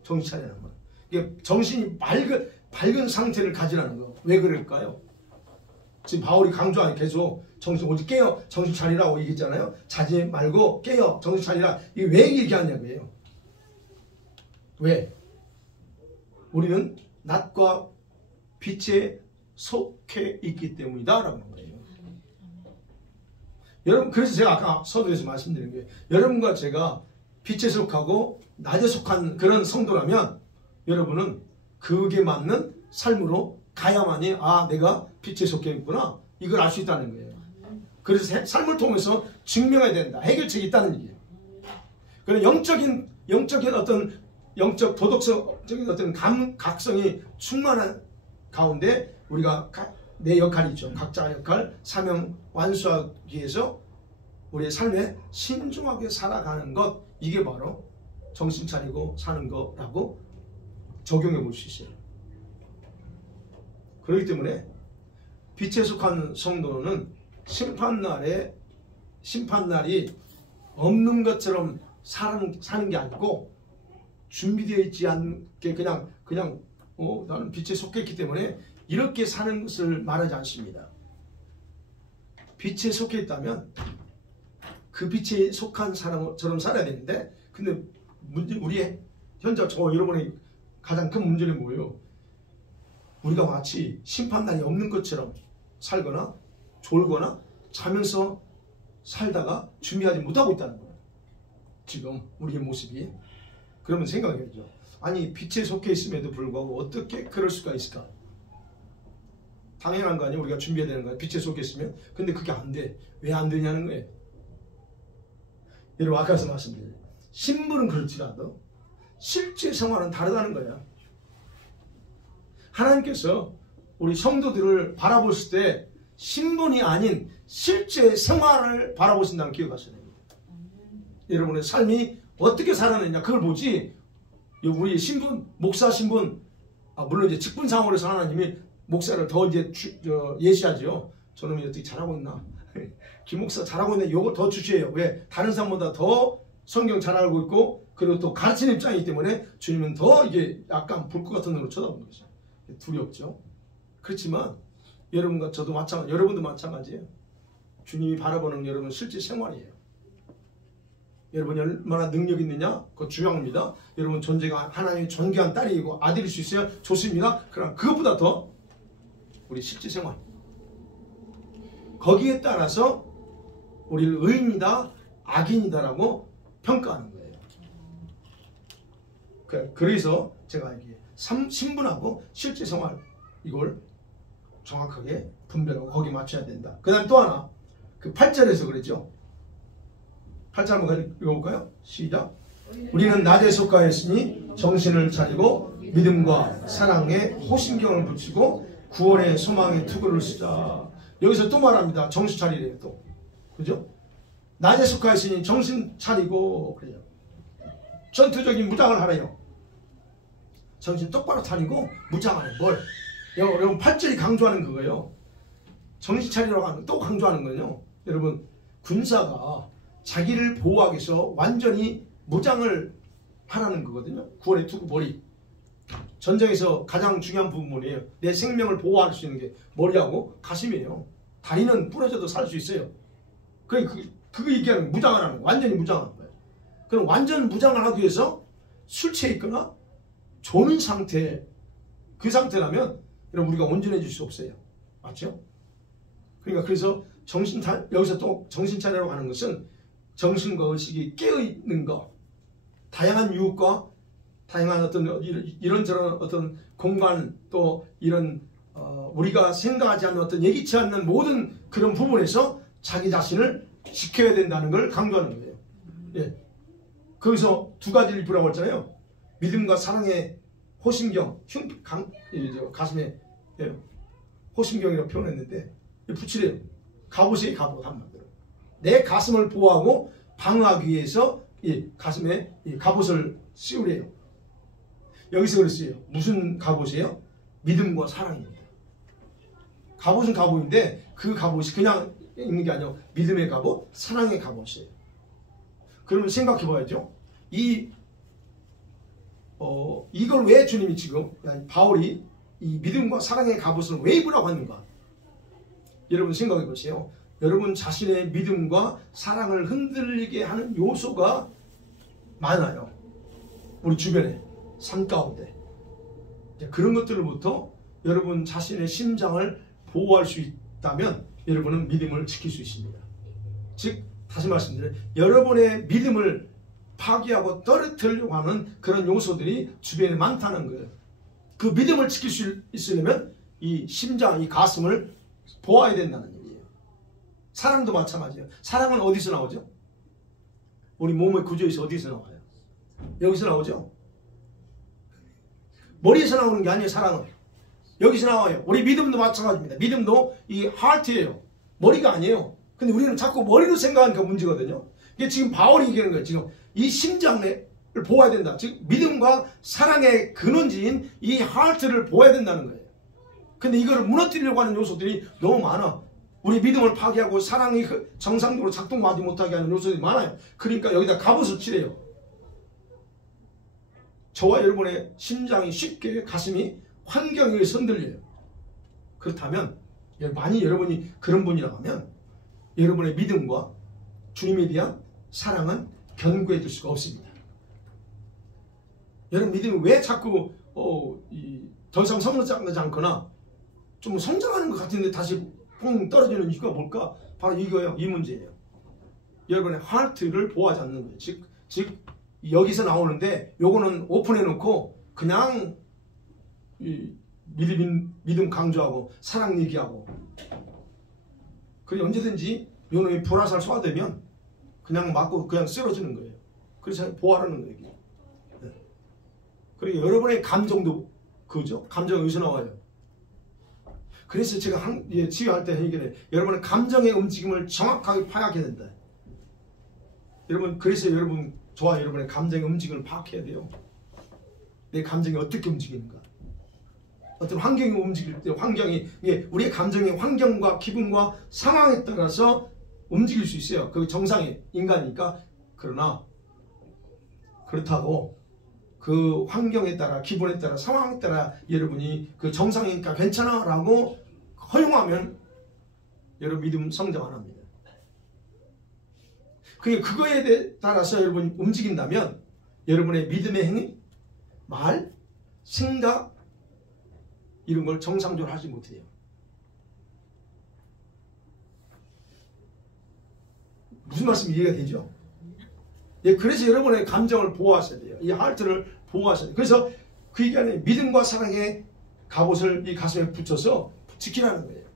정신 차리라는 거. 이게 정신이 밝은 상태를 가지라는 거. 왜 그럴까요? 지금 바울이 강조하는 계속 오직 깨어 정신 차리라고 얘기했잖아요. 자지 말고 깨어 정신 차리라. 이게 왜 얘기하냐고요. 왜? 우리는 낮과 빛에 속해 있기 때문이다 라고 하는 거예요. 여러분, 그래서 제가 아까 서두에서 말씀드린 게, 여러분과 제가 빛에 속하고 낮에 속한 그런 성도라면 여러분은 그게 맞는 삶으로 가야만이 내가 빛에 속해 있구나, 이걸 알 수 있다는 거예요. 그래서 삶을 통해서 증명해야 된다. 해결책이 있다는 얘기예요. 그런 영적인 어떤 영적 도덕적인 어떤 각성이 충만한 가운데 우리가 내 역할이 있죠. 각자의 역할, 사명 완수하기 위해서 우리의 삶에 신중하게 살아가는 것, 이게 바로 정신 차리고 사는 거라고 적용해 볼 수 있어요. 그렇기 때문에 빛에 속한 성도는 심판날이 없는 것처럼 사는 게 아니고 준비되어 있지 않게 그냥 나는 빛에 속했기 때문에 이렇게 사는 것을 말하지 않습니다. 빛에 속해 있다면 그 빛에 속한 사람처럼 살아야 되는데, 근데 우리 현재 여러분의 가장 큰 문제는 뭐예요? 우리가 마치 심판날이 없는 것처럼 살거나 졸거나 자면서 살다가 준비하지 못하고 있다는 거예요. 지금 우리의 모습이. 그러면 생각해야죠. 아니, 빛에 속해 있음에도 불구하고 어떻게 그럴 수가 있을까? 당연한 거 아니에요? 우리가 준비해야 되는 거예요. 빛에 속해 있으면. 근데 그게 안 돼. 왜 안 되냐는 거예요. 여러분, 아까서 말씀드렸죠. 신분은 그렇지라도 실제 생활은 다르다는 거야. 하나님께서 우리 성도들을 바라보실 때 신분이 아닌 실제 생활을 바라보신다는 기억하셔야 됩니다. 여러분의 삶이 어떻게 살아내냐 그걸 보지, 우리 신분, 목사 신분, 물론 이제 직분상으로 해서 하나님이 목사를 더 이제 예시하죠. 저놈이 어떻게 잘하고 있나, 김 목사 잘하고 있네, 요거 더 주시해요. 왜? 다른 사람보다 더 성경 잘 알고 있고, 그리고 또 가르치는 입장이기 때문에 주님은 더 이게 약간 불 것 같은 눈으로 쳐다보는 거죠. 두렵죠. 그렇지만 여러분과 저도 마찬가지, 여러분도 마찬가지예요. 주님이 바라보는 여러분 실제 생활이에요. 여러분이 얼마나 능력 있느냐, 그거 중요합니다. 여러분 존재가 하나님의 존귀한 딸이고 아들일 수 있어요. 좋습니다. 그러나 그것보다 더 우리 실제 생활, 거기에 따라서 우리를 의인이다 악인이다라고 평가하는 거예요. 그래서 제가 이게 신분하고 실제 생활, 이걸 정확하게 분별하고 거기 맞춰야 된다. 그 다음 또 하나, 그 8절에서 그랬죠. 8절 한번 읽어볼까요? 시작. 우리는 낮에 속하였으니 정신을 차리고 믿음과 사랑에 호신경을 붙이고 구원의 소망의 투구를 쓰자. 여기서 또 말합니다. 정신 차리래요. 또 그죠? 낮에 속하였으니 정신 차리고 그래요. 전투적인 무장을 하래요. 정신 똑바로 차리고 무장하래. 뭘? 여러분 8절이 강조하는 그거예요. 정신 차리라고 하는, 또 강조하는 거예요. 여러분, 군사가 자기를 보호하기 위해서 완전히 무장을 하라는 거거든요. 구원의 투구, 머리. 전쟁에서 가장 중요한 부분이에요. 내 생명을 보호할 수 있는 게 머리하고 가슴이에요. 다리는 부러져도 살 수 있어요. 그거 얘기하는, 무장을 하는 거예요. 완전히 무장하는 거예요. 그럼 완전 무장을 하기 위해서 술 취해 있거나 조는 상태, 그 상태라면 여러분 우리가 온전해질 수 없어요. 맞죠? 그러니까 그래서 여기서 또 정신 차리라고 하는 것은 정신과 의식이 깨어있는 것, 다양한 유혹과 다양한 어떤 이런저런 어떤 공간, 또 이런 우리가 생각하지 않는 어떤 예기치 않는 모든 그런 부분에서 자기 자신을 지켜야 된다는 걸 강조하는 거예요. 예. 거기서 두 가지를 부라고 했잖아요. 믿음과 사랑의 호신경, 가슴에 호신경이라고 표현했는데 붙이래요. 갑옷이 갑옷 한마디로. 내 가슴을 보호하고 방어하기 위해서 이 가슴에 이 갑옷을 씌우래요. 여기서 그랬어요. 무슨 갑옷이에요? 믿음과 사랑입니다. 갑옷은 갑옷인데 그 갑옷이 그냥 있는 게 아니고 믿음의 갑옷, 사랑의 갑옷이에요. 그러면 생각해 봐야죠. 이걸 왜 주님이 지금, 바울이 이 믿음과 사랑의 갑옷을 왜 입으라고 하는가? 여러분 생각해 보세요. 여러분 자신의 믿음과 사랑을 흔들리게 하는 요소가 많아요. 우리 주변에, 삶 가운데. 그런 것들로부터 여러분 자신의 심장을 보호할 수 있다면 여러분은 믿음을 지킬 수 있습니다. 즉, 다시 말씀드려요. 여러분의 믿음을 파괴하고 떨어뜨리려고 하는 그런 요소들이 주변에 많다는 거예요. 그 믿음을 지킬 수 있으려면 이 심장, 이 가슴을 보아야 된다는 얘기예요. 사랑도 마찬가지예요. 사랑은 어디서 나오죠? 우리 몸의 구조에서 어디서 나와요? 여기서 나오죠? 머리에서 나오는 게 아니에요. 사랑은 여기서 나와요. 우리 믿음도 마찬가지입니다. 믿음도 이 하트예요. 머리가 아니에요. 근데 우리는 자꾸 머리로 생각하니까 문제거든요. 이게 지금 바울이 얘기하는 거예요. 지금 이 심장 내 보아야 된다. 즉 믿음과 사랑의 근원지인 이 하트를 보아야 된다는 거예요. 근데 이거를 무너뜨리려고 하는 요소들이 너무 많아. 우리 믿음을 파괴하고 사랑이 정상적으로 작동하지 못하게 하는 요소들이 많아요. 그러니까 여기다 갑옷을 칠해요. 저와 여러분의 심장이 쉽게 가슴이 환경에 의해서 흔들려요. 그렇다면 만약 여러분이 그런 분이라고 하면 여러분의 믿음과 주님에 대한 사랑은 견고해질 수가 없습니다. 여러분 믿음이 왜 자꾸 더 이상 성장하지 않거나 좀 성장하는 것 같은데 다시 퐁 떨어지는 이유가 뭘까? 바로 이거예요. 이 문제예요. 여러분의 하트를 보호하지 않는 거예요. 즉 여기서 나오는데 요거는 오픈해 놓고 그냥 믿음 강조하고 사랑 얘기하고 그리고 언제든지 요놈이 불화살 쏘아대면 그냥 맞고 그냥 쓰러지는 거예요. 그래서 보호하라는 거예요. 네. 그리고 여러분의 감정도 그죠? 감정이 어디서 나와요? 그래서 제가 치유할 때 얘기를 해요. 여러분의 감정의 움직임을 정확하게 파악해야 된다. 여러분 그래서 저와 여러분의 감정의 움직임을 파악해야 돼요. 내 감정이 어떻게 움직이는가. 어떤 환경이 움직일 때 우리의 감정의 환경과 기분과 상황에 따라서 움직일 수 있어요. 그게 정상의 인간이니까. 그러나 그렇다고 그 환경에 따라 기분에 따라 상황에 따라 여러분이 그 정상이니까 괜찮아 라고 허용하면 여러분 믿음 성장 안 합니다. 그거에 따라서 여러분이 움직인다면 여러분의 믿음의 행위, 말, 생각 이런 걸 정상적으로 하지 못해요. 무슨 말씀이 이해가 되죠? 예, 그래서 여러분의 감정을 보호하셔야 돼요. 이 하트를 보호하셔야 돼요. 그래서 그 얘기하는 믿음과 사랑의 갑옷을 이 가슴에 붙여서 지키라는 거예요.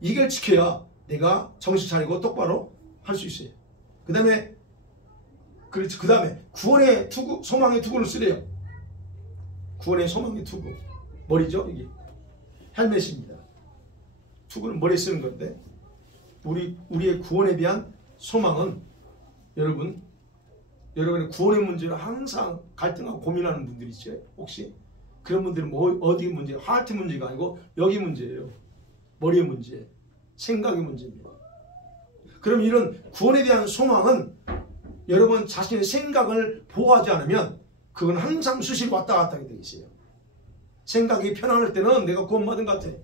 이걸 지켜야 내가 정신 차리고 똑바로 할 수 있어요. 그 다음에 구원의 투구, 소망의 투구를 쓰래요. 구원의 소망의 투구. 머리죠, 이게. 헬멧입니다. 투구는 머리에 쓰는 건데, 우리의 구원에 대한 소망은 여러분의 구원의 문제로 항상 갈등하고 고민하는 분들이 있죠. 혹시 그런 분들은 어디 문제, 하트 문제가 아니고 여기 문제예요. 머리의 문제, 생각의 문제입니다. 그럼 이런 구원에 대한 소망은 여러분 자신의 생각을 보호하지 않으면 그건 항상 수시로 왔다 갔다 하게 되어 있어요. 생각이 편안할 때는 내가 구원받은 것 같아.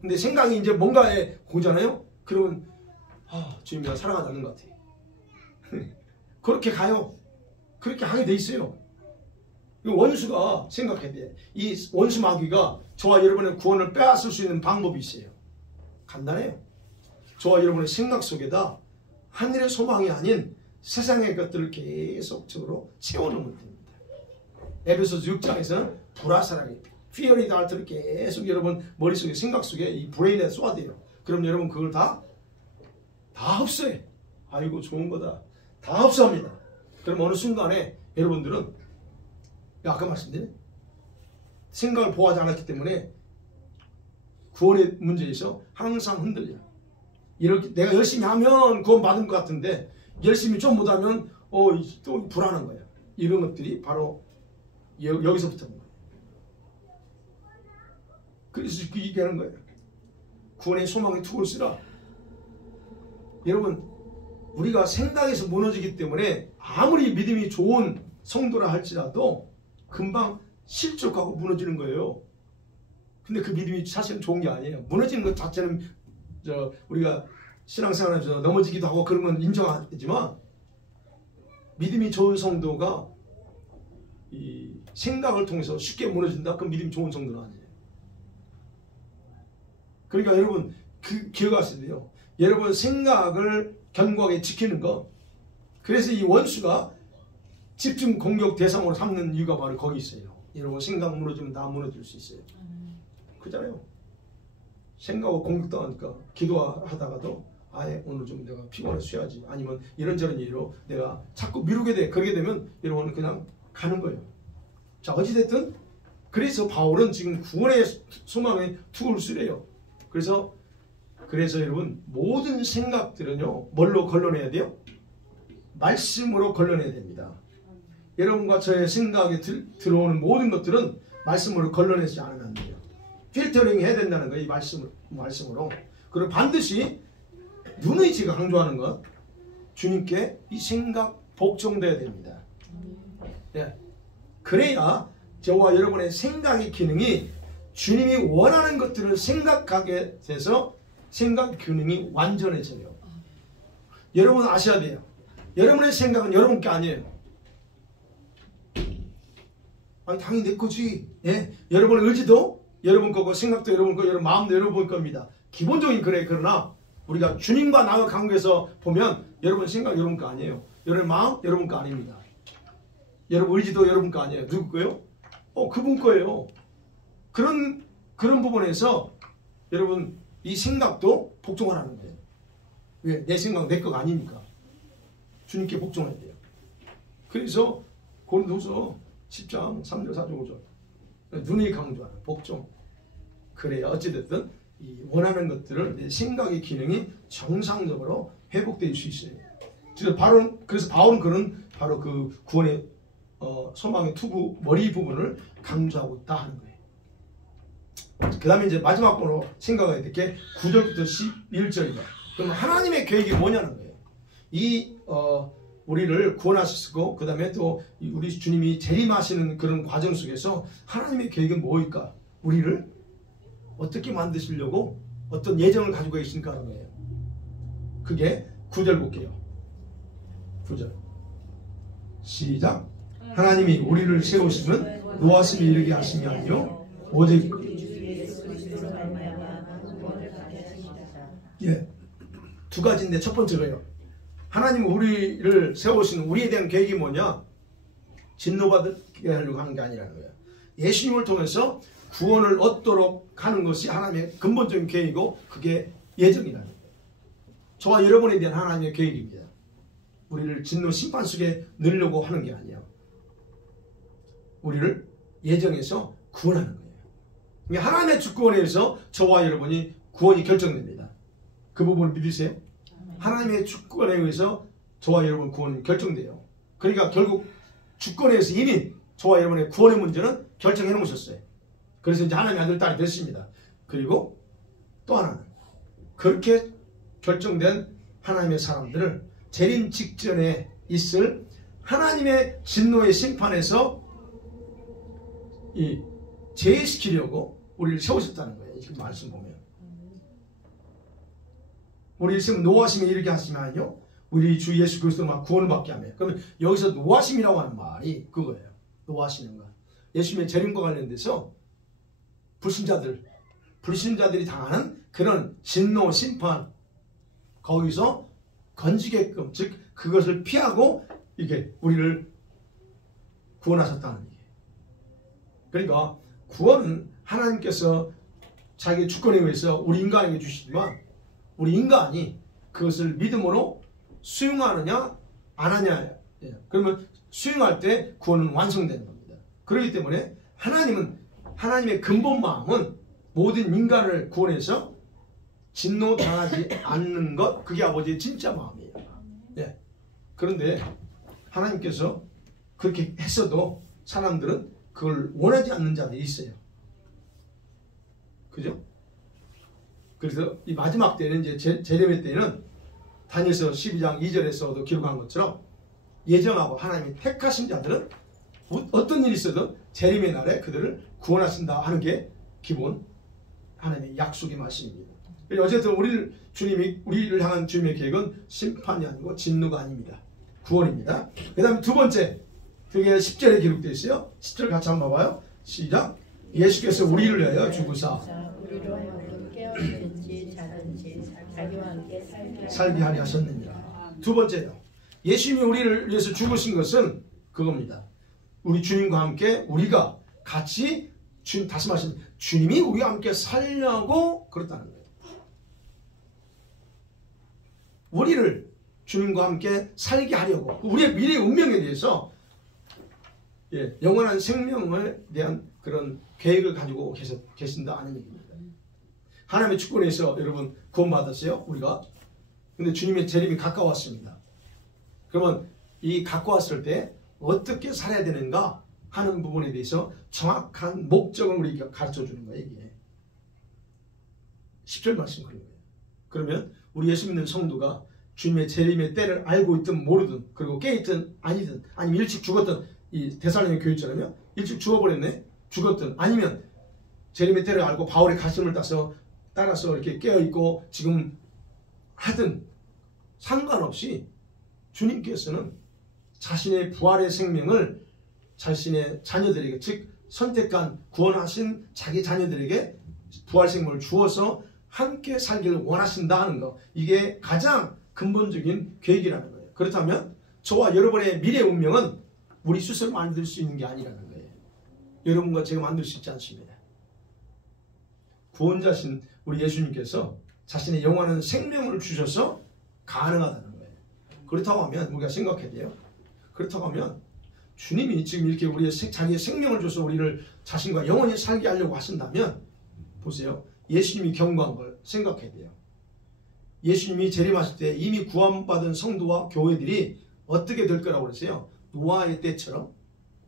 근데 생각이 이제 뭔가에 오잖아요. 그러면 주님 내가 사랑하지 않는 것 같아. 그렇게 가요. 그렇게 하게 돼 있어요. 원수가 생각해야 돼. 이 원수 마귀가 저와 여러분의 구원을 빼앗을 수 있는 방법이 있어요. 간단해요. 저와 여러분의 생각 속에다 하늘의 소망이 아닌 세상의 것들을 계속적으로 채워넣으면 됩니다. 에베소서 6장에서는 불화사랑이 fear이 달트를 계속 여러분 머릿속에 생각 속에 이 브레인에 쏘아대요. 그럼 여러분 그걸 다 흡수해. 아이고 좋은 거다. 다 흡수합니다. 그럼 어느 순간에 여러분들은 아까 말씀드린 생각을 보호하지 않았기 때문에 구원의 문제에서 항상 흔들려. 이렇게 내가 열심히 하면 구원 받은 것 같은데 열심히 좀 못하면 또 불안한 거야. 이런 것들이 바로 여기서부터인 거예요. 그래서 그 얘기하는 거예요. 구원의 소망의 투구를 쓰라. 여러분 우리가 생각에서 무너지기 때문에 아무리 믿음이 좋은 성도라 할지라도 금방 실족하고 무너지는 거예요. 근데 그 믿음이 사실은 좋은 게 아니에요. 무너지는 것 자체는 우리가 신앙생활에서 넘어지기도 하고 그런 건 인정하지만 믿음이 좋은 성도가 이 생각을 통해서 쉽게 무너진다? 그럼 믿음이 좋은 성도는 아니에요. 그러니까 여러분 기억하셔야 돼요. 여러분 생각을 견고하게 지키는 것. 그래서 이 원수가 집중 공격 대상으로 삼는 이유가 바로 거기 있어요. 여러분 생각 무너지면 다 무너질 수 있어요. 그렇잖아요. 생각하고 공격당하니까 기도하다가도 아예 오늘 좀 내가 피곤해서 쉬어야지. 아니면 이런저런 이유로 내가 자꾸 미루게 돼. 그러게 되면 여러분은 그냥 가는 거예요. 자 어찌됐든 그래서 바울은 지금 구원의 소망의 투구를 쓰래요. 그래서 여러분 모든 생각들은요 뭘로 걸러내야 돼요? 말씀으로 걸러내야 됩니다. 여러분과 저의 생각에 들어오는 모든 것들은 말씀으로 걸러내지 않으면 안 돼요. 필터링 해야 된다는 거예요. 이 말씀으로. 그리고 반드시 눈의 제가 강조하는 것, 주님께 이 생각 복종돼야 됩니다. 예. 그래야 저와 여러분의 생각의 기능이 주님이 원하는 것들을 생각하게 돼서 생각 기능이 완전해져요. 여러분 아셔야 돼요. 여러분의 생각은 여러분 게 아니에요. 아니 당연히 내 거지. 예? 여러분의 의지도 여러분 거고 생각도 여러분 거고 여러분 마음도 여러분 겁니다. 기본적인 그래. 그러나 우리가 주님과 나와 관계에서 보면 여러분 생각 여러분 거 아니에요. 여러분 마음 여러분 거 아닙니다. 여러분 의지도 여러분 거 아니에요. 누구 거예요? 그분 거예요. 그런 부분에서 여러분 이 생각도 복종하라는 거예요. 왜? 내 생각 내 거가 아니니까. 주님께 복종해야 돼요. 그래서 고린도서 10장 3절 4절 5절 눈이 강조하는 복종. 그래야 어찌됐든 이 원하는 것들을 내 생각의 기능이 정상적으로 회복될 수 있어요. 그래서 바울은 바로 그 구원의 소망의 투구 머리 부분을 강조하고 있다 하는 거예요. 그 다음에 이제 마지막 번호 생각해야 될 게 9절부터 11절이다. 그럼 하나님의 계획이 뭐냐는 거예요. 우리를 구원하시고 그 다음에 또 우리 주님이 재림하시는 그런 과정 속에서 하나님의 계획은 뭐일까? 우리를 어떻게 만드시려고 어떤 예정을 가지고 계신가 하는 거예요. 그게 9절 볼게요. 9절 시작. 하나님이 우리를 세우시면 노하심에 이르게 하심이 아니요 오직 두 가지인데 첫 번째가요. 하나님은 우리를 세우시는 우리에 대한 계획이 뭐냐? 진노받게 하려고 하는 게 아니라는 거예요. 예수님을 통해서 구원을 얻도록 하는 것이 하나님의 근본적인 계획이고 그게 예정이라는 거예요. 저와 여러분에 대한 하나님의 계획입니다. 우리를 진노 심판 속에 넣으려고 하는 게 아니에요. 우리를 예정해서 구원하는 거예요. 그러니까 하나님의 주권에 의해서 저와 여러분이 구원이 결정됩니다. 그 부분을 믿으세요? 하나님의 주권에 의해서 저와 여러분 구원이 결정돼요. 그러니까 결국 주권에 의해서 이미 저와 여러분의 구원의 문제는 결정해 놓으셨어요. 그래서 이제 하나님의 아들 딸이 됐습니다. 그리고 또 하나는 그렇게 결정된 하나님의 사람들을 재림 직전에 있을 하나님의 진노의 심판에서 제외시키려고 우리를 세우셨다는 거예요. 지금 말씀 보면. 우리를 세우면 노하심에 이르게 하시면요 우리 주 예수 그리스도만 구원을 받게 하며. 그러면 여기서 노하심이라고 하는 말이 그거예요. 노하시는 것. 예수님의 재림과 관련돼서 불신자들이 당하는 그런 진노 심판 거기서 건지게끔, 즉 그것을 피하고 이게 우리를 구원하셨다는 얘기예요. 그러니까 구원은 하나님께서 자기 주권에 의해서 우리 인간에게 주시지만 우리 인간이 그것을 믿음으로 수용하느냐 안 하냐. 그러면 수용할 때 구원은 완성되는 겁니다. 그렇기 때문에 하나님의 근본 마음은 모든 인간을 구원해서 진노당하지 않는 것, 그게 아버지의 진짜 마음이에요. 그런데 하나님께서 그렇게 했어도 사람들은 그걸 원하지 않는 자들이 있어요. 그죠? 그래서 이 마지막 때는 이제 재림의 때는 다니엘서 12장 2절에서도 기록한 것처럼 예정하고 하나님이 택하신 자들은 어떤 일이 있어도 재림의 날에 그들을 구원하신다 하는 게 기본 하나님의 약속의 말씀입니다. 어쨌든 우리를 향한 주님의 계획은 심판이 아니고 진노가 아닙니다. 구원입니다. 그 다음에 두 번째, 그게 10절에 기록되어 있어요. 10절 같이 한번 봐봐요. 시작. 예수께서 우리를 위하여 죽으사 살게 하려 하셨느니라. 두 번째요. 예수님이 우리를 위해서 죽으신 것은 그겁니다. 우리 주님과 함께 우리가 같이 다시 말씀 주님이 우리와 함께 살려고 그렇다는 거예요. 우리를 주님과 함께 살게 하려고 우리의 미래의 운명에 대해서 영원한 생명에 대한 그런 계획을 가지고 계신다 하는 얘기입니다. 하나님의 주권에서 여러분 구원받았어요. 우리가. 근데 주님의 재림이 가까웠습니다. 그러면 이 가까웠을 때 어떻게 살아야 되는가 하는 부분에 대해서 정확한 목적을 우리가 가르쳐 주는 거예요. 이게 10절 말씀 그런 거예요. 그러면 우리 예수 믿는 성도가 주님의 재림의 때를 알고 있든 모르든, 그리고 깨있든 아니든, 아니면 일찍 죽었든, 이 데살로니가 교회처럼요, 일찍 죽어버렸네, 죽었든, 아니면 재림의 때를 알고 바울의 가슴을 따라서 이렇게 깨어있고 지금 하든 상관없이 주님께서는 자신의 부활의 생명을 자신의 자녀들에게, 즉 선택한 구원하신 자기 자녀들에게 부활 생명을 주어서 함께 살기를 원하신다 하는 거, 이게 가장 근본적인 계획이라는 거예요. 그렇다면 저와 여러분의 미래 운명은 우리 스스로 만들 수 있는 게 아니라는 거예요. 여러분과 제가 만들 수 있지 않습니다. 구원자신 우리 예수님께서 자신의 영원한 생명을 주셔서 가능하다는 거예요. 그렇다고 하면 우리가 생각해야 돼요. 그렇다고 하면 주님이 지금 이렇게 우리의 자기의 생명을 줘서 우리를 자신과 영원히 살게 하려고 하신다면, 보세요, 예수님이 경고한 걸 생각해야 돼요. 예수님이 재림하실 때 이미 구원받은 성도와 교회들이 어떻게 될 거라고 그랬어요? 노아의 때처럼,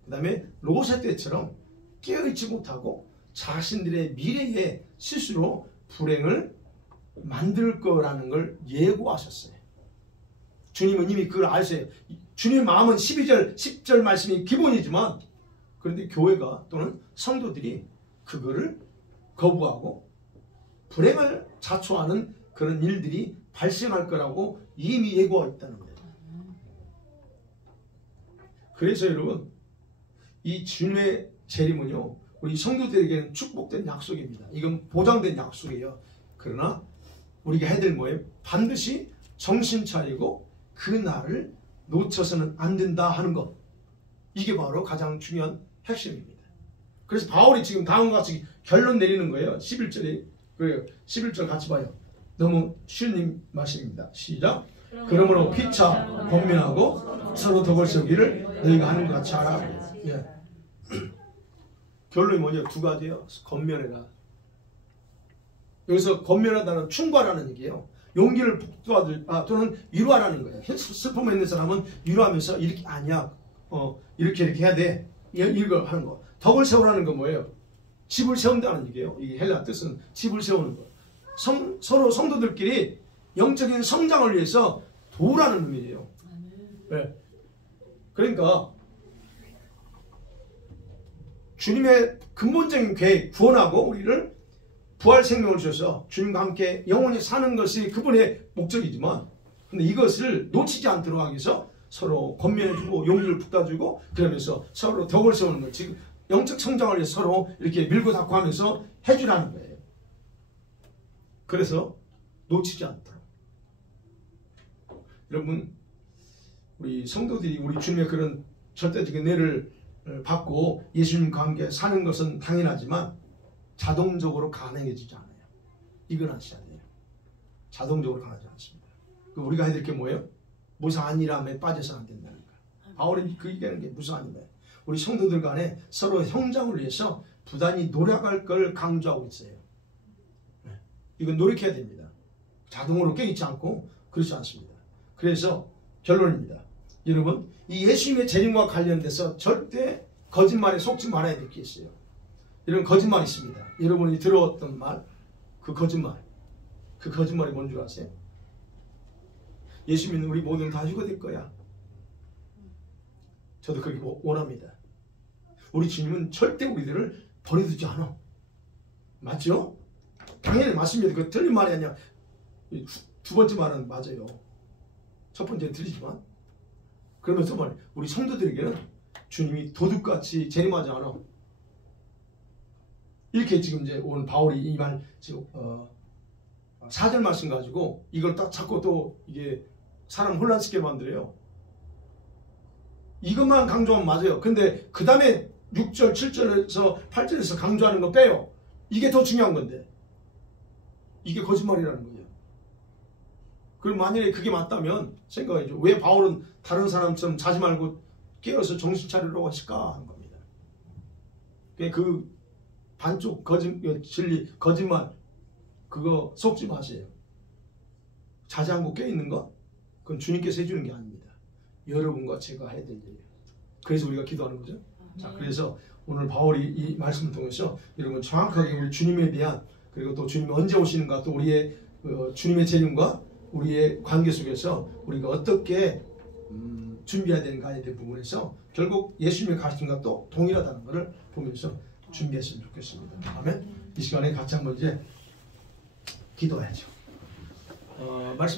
그 다음에 롯의 때처럼 깨어있지 못하고 자신들의 미래에 스스로 불행을 만들 거라는 걸 예고하셨어요. 주님은 이미 그걸 아세요. 주님의 마음은 10절 말씀이 기본이지만, 그런데 교회가 또는 성도들이 그거를 거부하고 불행을 자초하는 그런 일들이 발생할 거라고 이미 예고하고 있다는 거예요. 그래서 여러분, 이 주님의 재림은요, 우리 성도들에게는 축복된 약속입니다. 이건 보장된 약속이에요. 그러나 우리가 해야 될 뭐예요? 반드시 정신 차리고 그 날을 놓쳐서는 안 된다 하는 것, 이게 바로 가장 중요한 핵심입니다. 그래서 바울이 지금 다음과 같이 결론 내리는 거예요. 11절에, 11절 같이 봐요. 너무 쉬운 말씀입니다. 시작. 그러므로 피차 권면하고 서로 덕을 세우기를 너희가 하는 것 같이 하라. 예. 결론이 뭐냐? 두 가지예요. 권면해라. 여기서 권면하다는 충고하라는 얘기예요. 용기를 북돋아 또는 위로하라는 거예요. 슬픔에 있는 사람은 위로하면서 이렇게 아니야, 이렇게 해야 돼, 이거 하는 거. 덕을 세우라는 건 뭐예요? 집을 세운다는 얘기예요. 이게 헬라 뜻은 집을 세우는 거. 서로 성도들끼리 영적인 성장을 위해서 도우라는 의미예요. 네. 그러니까 주님의 근본적인 계획, 구원하고 우리를 부활 생명을 주셔서 주님과 함께 영원히 사는 것이 그분의 목적이지만, 근데 이것을 놓치지 않도록 하기 위해서 서로 권면해주고 용기를 북돋아주고, 그러면서 서로 덕을 세우는 것, 지금 영적 성장을 위해서 서로 이렇게 밀고 닦고 하면서 해주라는 거예요. 그래서 놓치지 않도록. 여러분, 우리 성도들이 우리 주님의 그런 절대적인 은혜를 받고 예수님과 함께 사는 것은 당연하지만 자동적으로 가능해지지 않아요. 이건 아셔야 돼요. 자동적으로 가능하지 않습니다. 우리가 해야 될 게 뭐예요? 무사한 일함에 빠져서는 안 된다는 거예요. 바울은 그 얘기하는 게 무사한 일이에요. 우리 성도들 간에 서로 성장을 위해서 부단히 노력할 걸 강조하고 있어요. 이건 노력해야 됩니다. 자동으로 깨있지 않고 그렇지 않습니다. 그래서 결론입니다. 여러분, 이 예수님의 재림과 관련돼서 절대 거짓말에 속지 말아야 될 게 있어요. 이런 거짓말이 있습니다. 여러분이 들어왔던 말, 그 거짓말. 그 거짓말이 뭔 줄 아세요? 예수 믿는 우리 모두는 다 휴거될 거야. 저도 그렇게 원합니다. 우리 주님은 절대 우리들을 버려두지 않아. 맞죠? 당연히 맞습니다. 그 틀린 말이 아니야. 두 번째 말은 맞아요. 첫 번째는 틀리지만, 그러면서 말이야, 우리 성도들에게는 주님이 도둑같이 재림하지 않아. 이렇게 지금 이제 오늘 바울이 이 말, 지금 4절 말씀 가지고 이걸 딱 잡고 또 이게 사람 혼란스럽게 만들어요. 이것만 강조하면 맞아요. 근데 그 다음에 6절, 7절에서 8절에서 강조하는 거 빼요. 이게 더 중요한 건데. 이게 거짓말이라는 거예요. 그럼 만약에 그게 맞다면 생각해줘. 왜 바울은 다른 사람처럼 자지 말고 깨어서 정신 차리려고 하실까 하는 겁니다. 그 반쪽 진리, 거짓말, 그거 속지 마세요. 자지 않고 깨어있는 거, 그건 주님께서 해주는 게 아닙니다. 여러분과 제가 해야 될 일이에요. 그래서 우리가 기도하는 거죠. 자, 그래서 오늘 바울이 이 말씀을 통해서 여러분 정확하게 우리 주님에 대한, 그리고 또 주님이 언제 오시는가, 또 우리의 주님의 재림과 우리의 관계 속에서 우리가 어떻게 준비해야 되는가에 대한 부분에서 결국 예수님의 가르침과 또 동일하다는 것을 보면서 준비했으면 좋겠습니다. 아멘. 이 시간에 같이 한번 이제 기도해야죠. 말씀